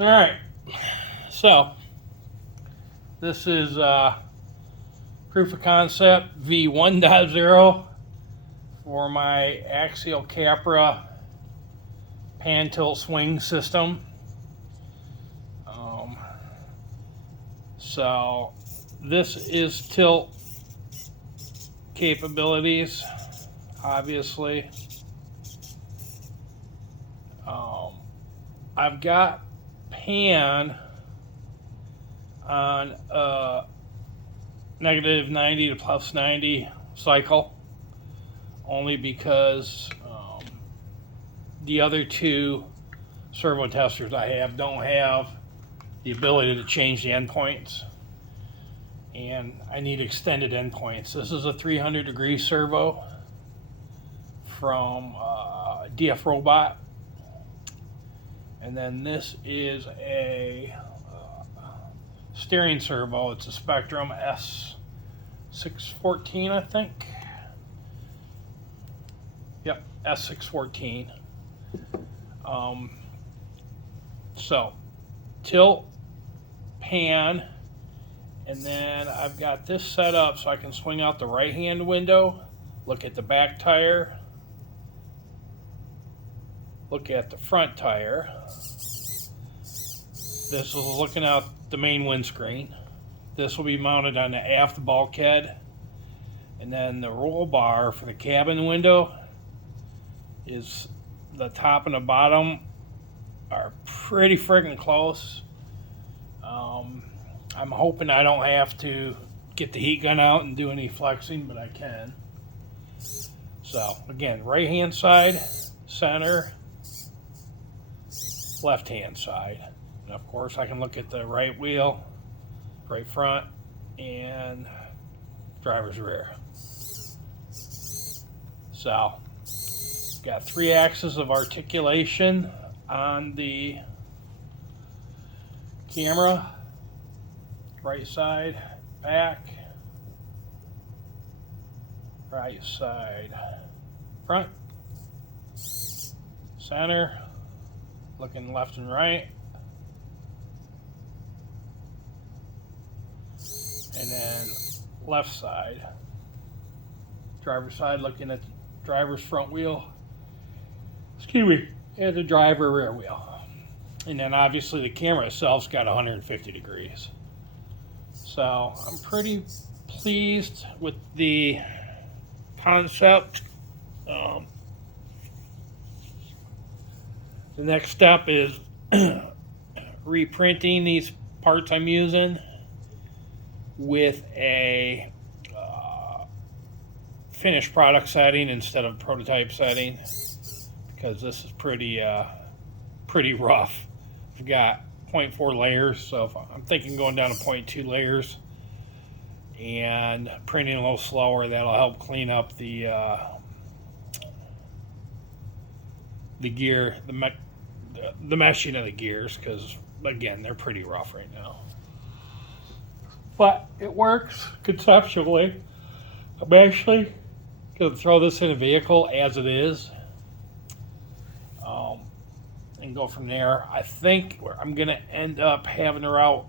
All right, so this is proof of concept V1.0 for my axial Capra pan tilt swing system. So this is tilt capabilities, obviously. I've got pan on a negative 90 to plus 90 cycle, only because the other two servo testers I have don't have the ability to change the endpoints, and I need extended endpoints. This is a 300-degree servo from DF Robot, and then this is a steering servo. It's a Spectrum S614, I think. Yep, S614. So tilt, pan, and then I've got this set up so I can swing out the right hand window, look at the back tire, look at the front tire. This is looking out the main windscreen. This will be mounted on the aft bulkhead, and then the roll bar for the cabin window is the top and the bottom are pretty freaking close. I'm hoping I don't have to get the heat gun out and do any flexing, but I can. So again, right hand side, center, left hand side. And of course I can look at the right wheel, right front, and driver's rear. So got 3 axes of articulation on the camera. Right side, back, right side, front, center, looking left and right, and then left side, driver's side, looking at the driver's front wheel, excuse me, and the driver rear wheel. And then obviously the camera itself's got 150 degrees. So I'm pretty pleased with the concept. The next step is reprinting these parts I'm using with a finished product setting instead of prototype setting, because this is pretty rough. I've got 0.4 layers, so if I'm thinking going down to 0.2 layers and printing a little slower. That'll help clean up the gear, the meshing of the gears, because again, they're pretty rough right now. But it works conceptually. I'm actually going to throw this in a vehicle as it is, and go from there. I think I'm going to end up having to route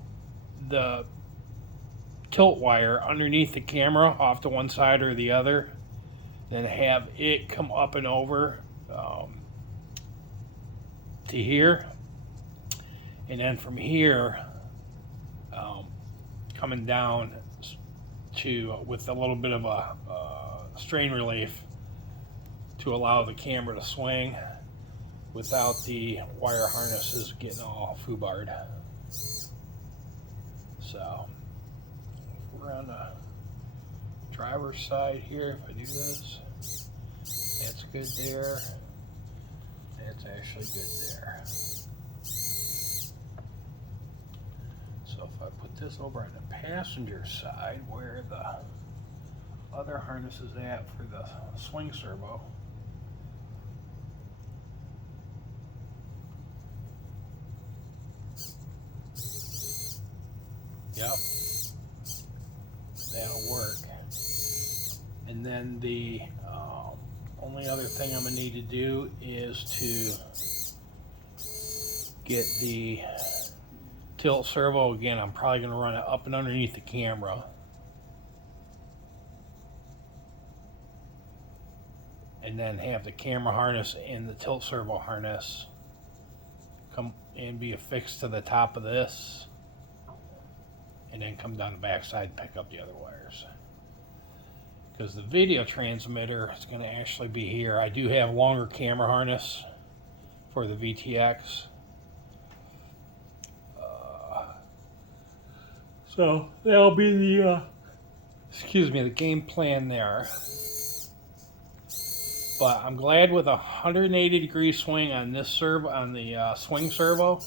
the tilt wire underneath the camera off to one side or the other, then have it come up and over to here, and then from here coming down to with a little bit of a strain relief to allow the camera to swing without the wire harnesses getting all foobarred. So we're on the driver's side here. If I do this, that's good there. That's actually good there. So if I put this over on the passenger side where the other harness is at for the swing servo, yep, that'll work. And then the only other thing I'm going to need to do is to get the tilt servo, again, I'm probably going to run it up and underneath the camera. And then have the camera harness and the tilt servo harness come and be affixed to the top of this, and then come down the back side and pick up the other wires. Because the video transmitter is going to actually be here. I do have longer camera harness for the VTX. So that'll be the the game plan there. But I'm glad with a 180 degree swing on this servo, on the swing servo,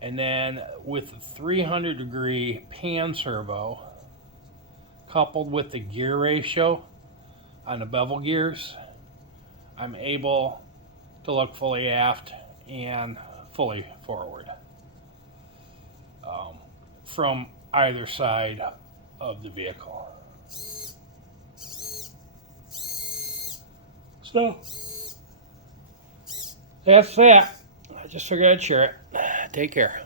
and then with the 300 degree pan servo, coupled with the gear ratio on the bevel gears, I'm able to look fully aft and fully forward from either side of the vehicle. So that's that. I just figured I'd share it. Take care.